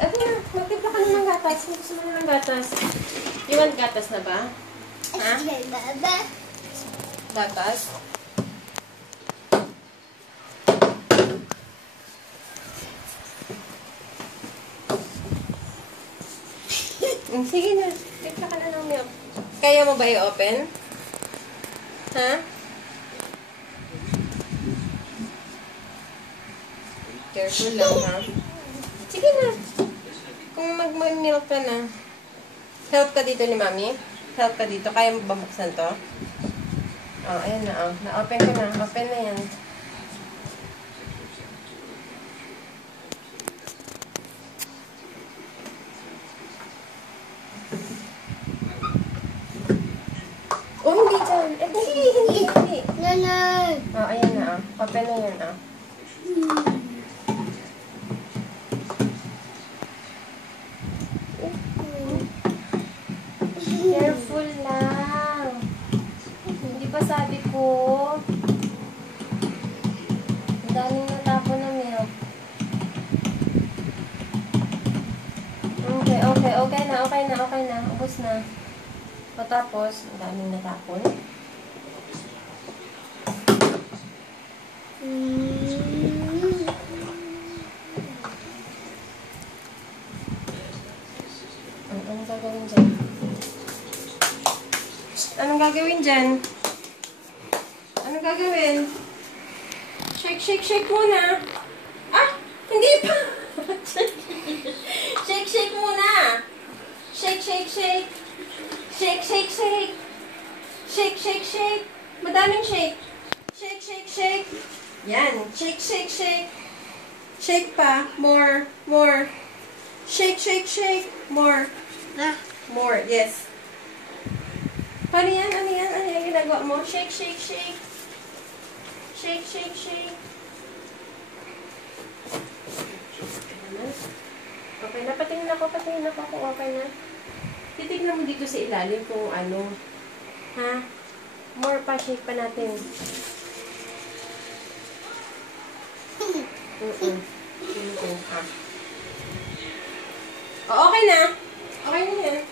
Ito na, magtimpla ka na ng gatas. Gusto mo na ng gatas. You want gatas na ba? Ha? Gatas? Sige na, timpla ka na ng milk. Kaya mo ba i-open? Ha? Careful lang, ha? Sige na. Kung mag-milk ka na. Help ka dito ni Mami. Help ka dito. Kaya mo ba buksan to? Oh, ayan na, oh. Na-open ko na. Open na yan. Oh, hindi dyan. Hindi. Nanay. Oh, ayan na, oh. Open na yan, oh. Careful lang. Hindi ba sabi ko? Ang daming natapon na milk. Okay na. Ubus na. Patapos, ang daming natapon. Anong gagawin dyan? Anong gagawin dyan? Anong gagawin? Shake muna. Ah! Hindi pa! Shake muna! Shake. Shake. Madaming shake. Shake. Yan. Shake. Shake pa. More. Shake. More. More. Yes. Ano yan? Ano yan ginagawa mo? Shake. Shake. Okay na. Patingin ako kung okay na. Titignan mo dito sa ilalim kung ano. Ha? More pa. Shake pa natin. Okay na. Okay na yan.